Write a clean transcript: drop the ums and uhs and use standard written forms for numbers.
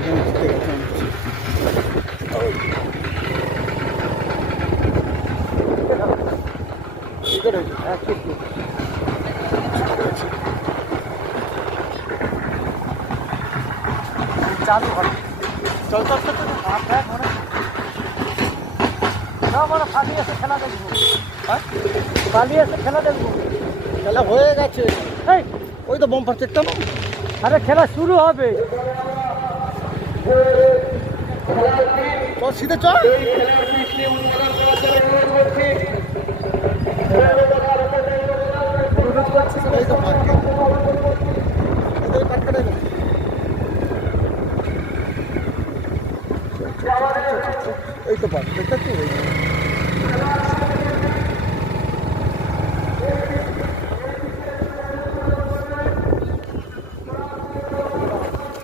এখানে ঘুরতে গেছে হ্যাঁ ঠিক ঠিক চালু হবে চল চল চল মানে ফাঁকি এসে খেলা দেখবো হ্যাঁ কালি এসে খেলা দেখবো খেলা হয়ে গেছে এই ওই তো বোম ফাটছে একটা আরে খেলা শুরু হবে চল সিধে চল এই তো পার্কে কাটকাটাই এই তো পার্ক দেখতে